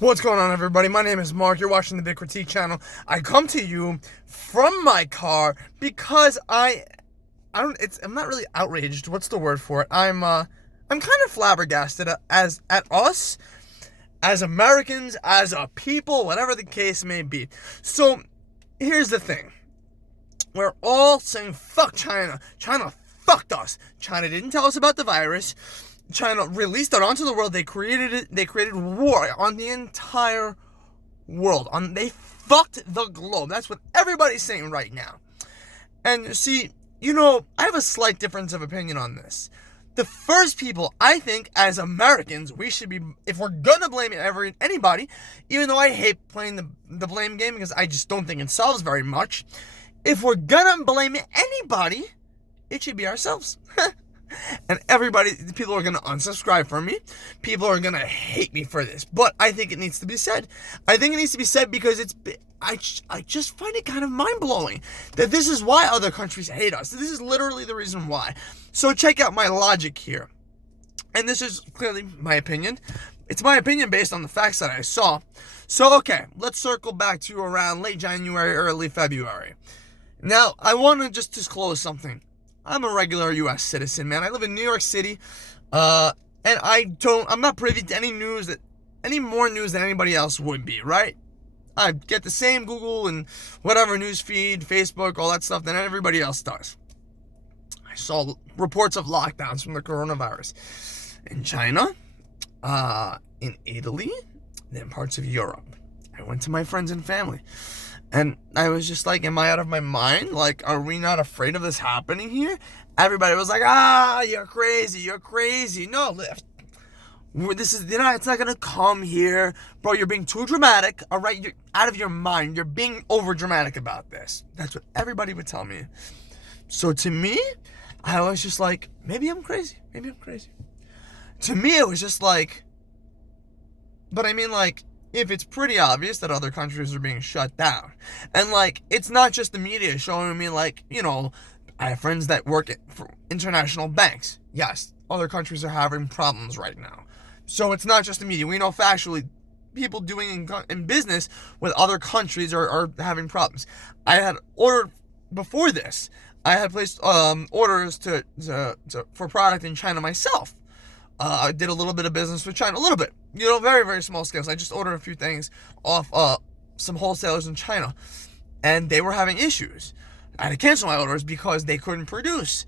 What's going on, everybody? My name is Mark. You're watching the Big Critique channel. I come to you from my car because I'm not really outraged. What's the word for it? I'm kind of flabbergasted at us as Americans, as a people, whatever the case may be. So, here's the thing. We're all saying, fuck China. China fucked us. China didn't tell us about the virus. China released it onto the world. They created it. They created war on the entire world. They fucked the globe. That's what everybody's saying right now. And see, I have a slight difference of opinion on this. The first people, I think, as Americans, we should be, if we're gonna blame anybody, even though I hate playing the blame game because I just don't think it solves very much, if we're gonna blame anybody, it should be ourselves. And people are going to unsubscribe from me. People are going to hate me for this. But I think it needs to be said. I think it needs to be said because I just find it kind of mind-blowing that this is why other countries hate us. This is literally the reason why. So check out my logic here. And this is clearly my opinion. It's my opinion based on the facts that I saw. So, okay, let's circle back to around late January, early February. Now, I want to just disclose something. I'm a regular U.S. citizen, man. I live in New York City, and I'm not privy to any more news than anybody else would be, right? I get the same Google and whatever news feed, Facebook, all that stuff that everybody else does. I saw reports of lockdowns from the coronavirus in China, in Italy, and in parts of Europe. I went to my friends and family. And I was just like, am I out of my mind? Like, are we not afraid of this happening here? Everybody was like, you're crazy. No, it's not going to come here. Bro, you're being too dramatic, all right? You're out of your mind. You're being over dramatic about this. That's what everybody would tell me. So to me, I was just like, maybe I'm crazy. To me, it was just like, but I mean, like, if it's pretty obvious that other countries are being shut down. And, like, it's not just the media showing me, like, I have friends that work for international banks. Yes, other countries are having problems right now. So it's not just the media. We know factually people doing in business with other countries are having problems. I had ordered, before this, I had placed orders for product in China myself. I did a little bit of business with China, a little bit, very, very small scales. I just ordered a few things off some wholesalers in China, and they were having issues. I had to cancel my orders because they couldn't produce.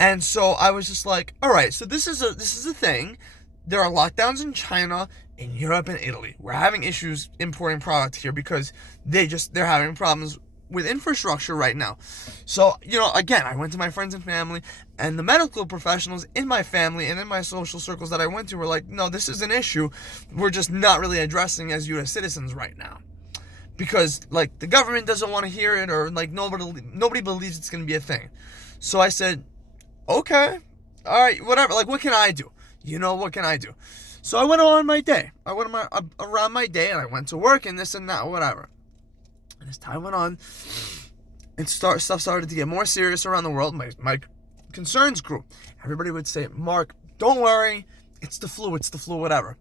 And so I was just like, all right, so this is a thing. There are lockdowns in China, in Europe, and Italy. We're having issues importing product here because they're having problems with infrastructure right now. So, again, I went to my friends and family, and the medical professionals in my family and in my social circles that I went to were like, no, this is an issue we're just not really addressing as U.S. citizens right now. Because, like, the government doesn't want to hear it, or, like, nobody believes it's going to be a thing. So I said, okay, all right, whatever, like, what can I do? What can I do? So I went on my day. I went around my day, and I went to work, and this and that, whatever. And as time went on, stuff started to get more serious around the world. My concerns grew. Everybody would say, Mark, don't worry. It's the flu, whatever.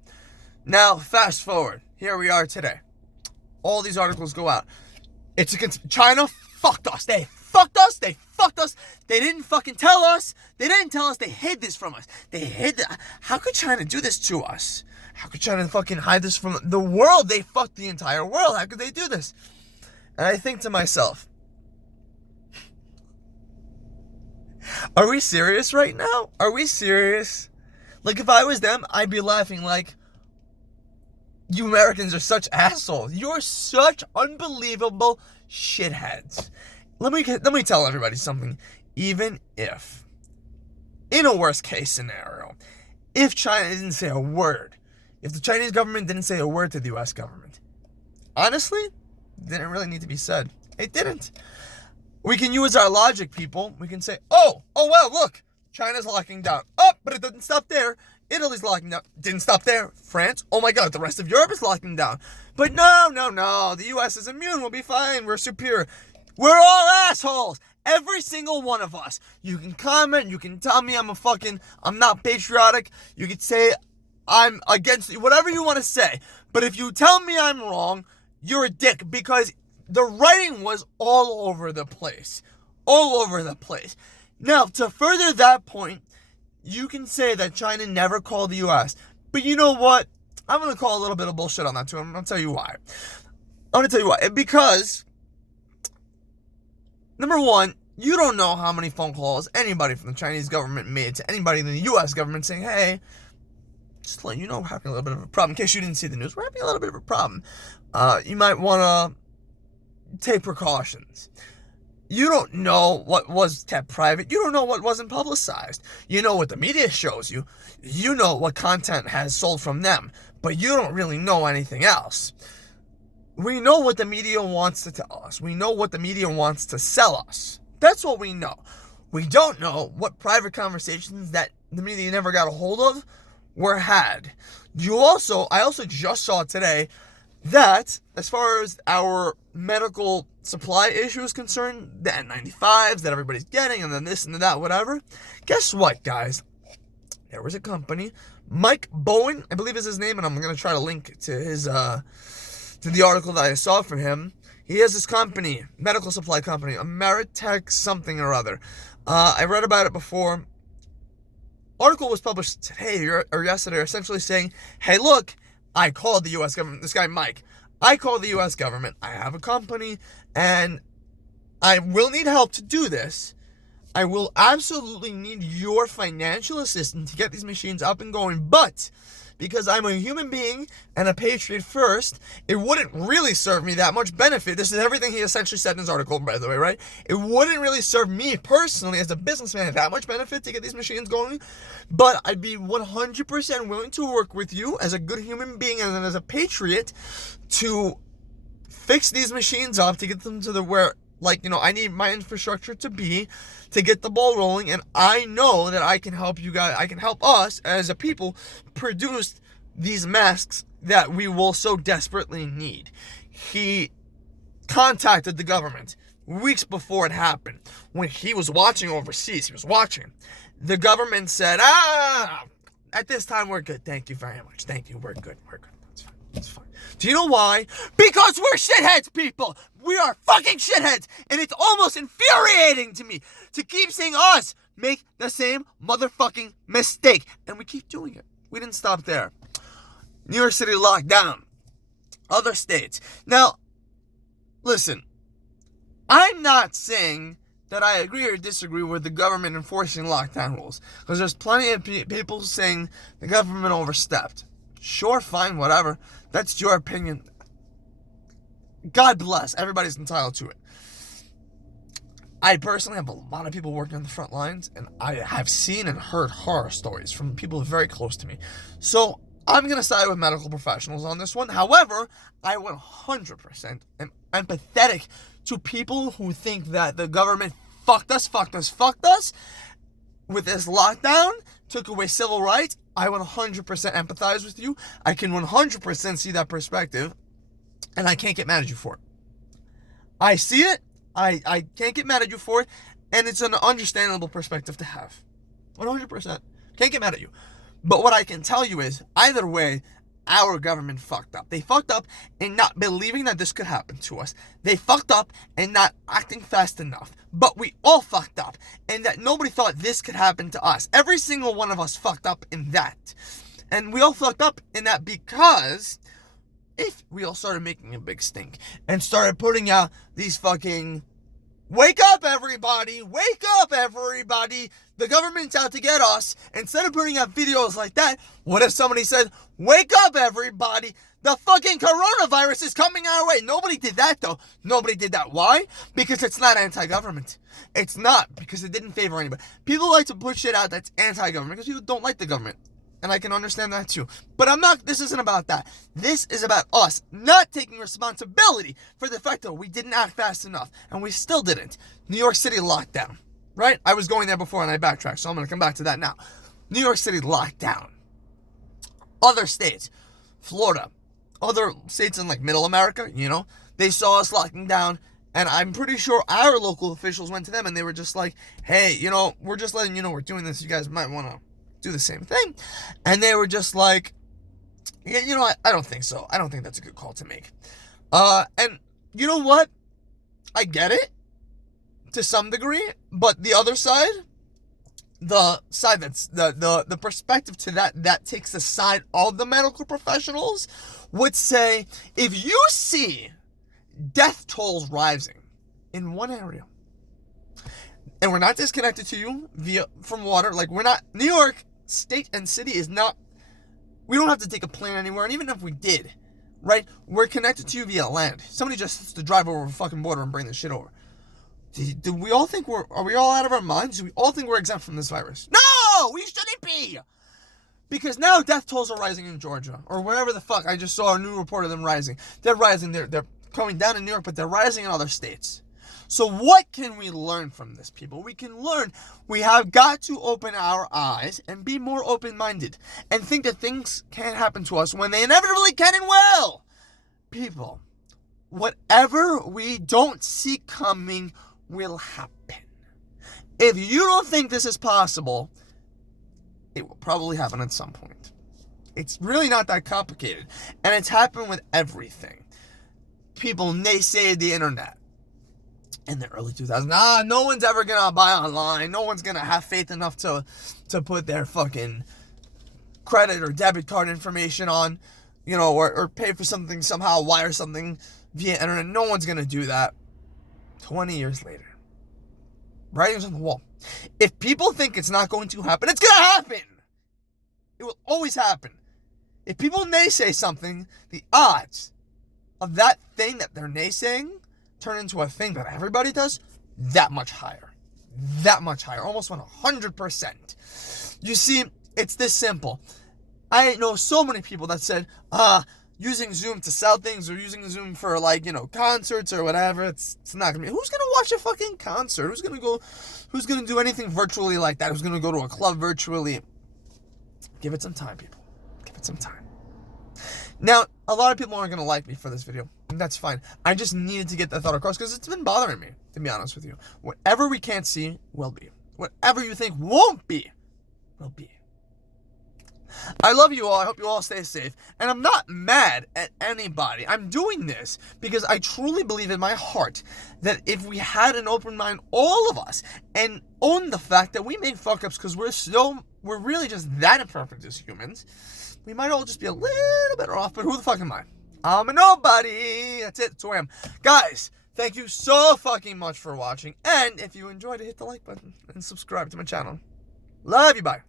Now, fast forward. Here we are today. All these articles go out. China fucked us. They fucked us. They didn't fucking tell us. They hid this from us. How could China do this to us? How could China fucking hide this from the world? They fucked the entire world. How could they do this? And I think to myself, are we serious right now? Are we serious? Like, if I was them, I'd be laughing like, you Americans are such assholes. You're such unbelievable shitheads. Let me tell everybody something. Even if, in a worst case scenario, if China didn't say a word, if the Chinese government didn't say a word to the U.S. government, honestly, didn't really need to be said. It didn't. We can use our logic, people. We can say, oh well, look, China's locking down. Oh, but it didn't stop there. Italy's locking down. Didn't stop there. France, oh my God, the rest of Europe is locking down. But no, the U.S. is immune. We'll be fine. We're superior. We're all assholes. Every single one of us. You can comment. You can tell me I'm not patriotic. You could say I'm against whatever you want to say. But if you tell me I'm wrong, you're a dick, because the writing was all over the place. All over the place. Now, to further that point, you can say that China never called the U.S., but you know what? I'm going to call a little bit of bullshit on that too. I'm going to tell you why. Because, number one, you don't know how many phone calls anybody from the Chinese government made to anybody in the U.S. government saying, hey, just to let you know, we're having a little bit of a problem. In case you didn't see the news, we're having a little bit of a problem. You might want to take precautions. You don't know what was kept private. You don't know what wasn't publicized. You know what the media shows you. You know what content has sold from them. But you don't really know anything else. We know what the media wants to tell us. We know what the media wants to sell us. That's what we know. We don't know what private conversations that the media never got a hold of were had. I also just saw today that as far as our medical supply issue is concerned, the N95s that everybody's getting, and then this and that, whatever. Guess what, guys? There was a company, Mike Bowen, I believe is his name, and I'm going to try to link to his to the article that I saw from him. He has this company, medical supply company, Ameritech something or other. I read about it before. Article was published today or yesterday, essentially saying, hey, look, I called the U.S. government. This guy, Mike, I called the U.S. government. I have a company, and I will need help to do this. I will absolutely need your financial assistance to get these machines up and going, but because I'm a human being and a patriot first, it wouldn't really serve me that much benefit. This is everything he essentially said in his article, by the way, right? It wouldn't really serve me personally as a businessman that much benefit to get these machines going, but I'd be 100% willing to work with you as a good human being and as a patriot to fix these machines up, to get them to the where, I need my infrastructure to be, to get the ball rolling, and I know that I can help you guys, I can help us as a people produce these masks that we will so desperately need. He contacted the government weeks before it happened. When he was watching overseas, the government said, at this time we're good. Thank you very much. Thank you. We're good. That's fine. Do you know why? Because we're shitheads, people. We are fucking shitheads. And it's almost infuriating to me to keep seeing us make the same motherfucking mistake. And we keep doing it. We didn't stop there. New York City locked down. Other states. Now, listen. I'm not saying that I agree or disagree with the government enforcing lockdown rules. Because there's plenty of people saying the government overstepped. Sure, fine, whatever. That's your opinion. God bless. Everybody's entitled to it. I personally have a lot of people working on the front lines, and I have seen and heard horror stories from people very close to me. So I'm going to side with medical professionals on this one. However, I 100% am empathetic to people who think that the government fucked us with this lockdown, took away civil rights. I 100% empathize with you. I can 100% see that perspective, and I can't get mad at you for it. I see it. I can't get mad at you for it, and it's an understandable perspective to have. 100%. Can't get mad at you. But what I can tell you is, either way, our government fucked up. They fucked up in not believing that this could happen to us. They fucked up in not acting fast enough. But we all fucked up, and that nobody thought this could happen to us. Every single one of us fucked up in that. And we all fucked up in that because if we all started making a big stink and started putting out these fucking wake up everybody, the government's out to get us, instead of putting out videos like that, what if somebody said, wake up everybody, the fucking coronavirus is coming our way? Nobody did that though. Nobody did that. Why? Because it's not anti-government. It's not, because it didn't favor anybody. People like to put shit out that's anti-government because people don't like the government. And I can understand that too. But this isn't about that. This is about us not taking responsibility for the fact that we didn't act fast enough. And we still didn't. New York City lockdown. Right? I was going there before and I backtracked, so I'm going to come back to that now. New York City lockdown. Other states. Florida. Other states in middle America, they saw us locking down. And I'm pretty sure our local officials went to them and they were just like, hey, we're just letting you know we're doing this. You guys might want to do the same thing. And they were just like, Yeah, you know what? I don't think so. I don't think that's a good call to make. And you know what? I get it to some degree, but the other side, the side that's the perspective to that takes the side of the medical professionals would say, if you see death tolls rising in one area, and we're not disconnected to you from water, like we're not, New York state and city is not, we don't have to take a plane anywhere, and even if we did, right, we're connected to you via land. Somebody just has to drive over the fucking border and bring this shit over. Do we all think are we all out of our minds? Do we all think we're exempt from this virus? No, we shouldn't be. Because now death tolls are rising in Georgia or wherever the fuck. I just saw a new report of them rising. They're rising. They're coming down in New York, but they're rising in other states. So what can we learn from this, people? We can learn. We have got to open our eyes and be more open-minded and think that things can't happen to us when they inevitably can and will. People, whatever we don't see coming will happen. If you don't think this is possible, it will probably happen at some point. It's really not that complicated. And it's happened with everything. People naysayed the internet in the early 2000s. No one's ever gonna buy online. No one's gonna have faith enough to put their fucking credit or debit card information on, you know, or pay for something somehow, wire something via internet. No one's gonna do that. 20 years later, writings on the wall. If people think it's not going to happen, it's going to happen. It will always happen. If people naysay something, the odds of that thing that they're naysaying turn into a thing that everybody does, that much higher. That much higher. Almost 100%. You see, it's this simple. I know so many people that said, using Zoom to sell things or using Zoom for, like, you know, concerts or whatever, it's not gonna be. Who's gonna watch a fucking concert? Who's gonna do anything virtually like that? Who's gonna go to a club virtually? Give it some time, people. Give it some time. Now, a lot of people aren't gonna like me for this video, and that's fine. I just needed to get that thought across because it's been bothering me, to be honest with you. Whatever we can't see will be. Whatever you think won't be, will be. I love you all. I hope you all stay safe. And I'm not mad at anybody. I'm doing this because I truly believe in my heart that if we had an open mind, all of us, and own the fact that we make fuck-ups because we're really just that imperfect as humans, we might all just be a little better off. But who the fuck am I? I'm a nobody. That's it. That's who I am. Guys, thank you so fucking much for watching. And if you enjoyed it, hit the like button and subscribe to my channel. Love you. Bye.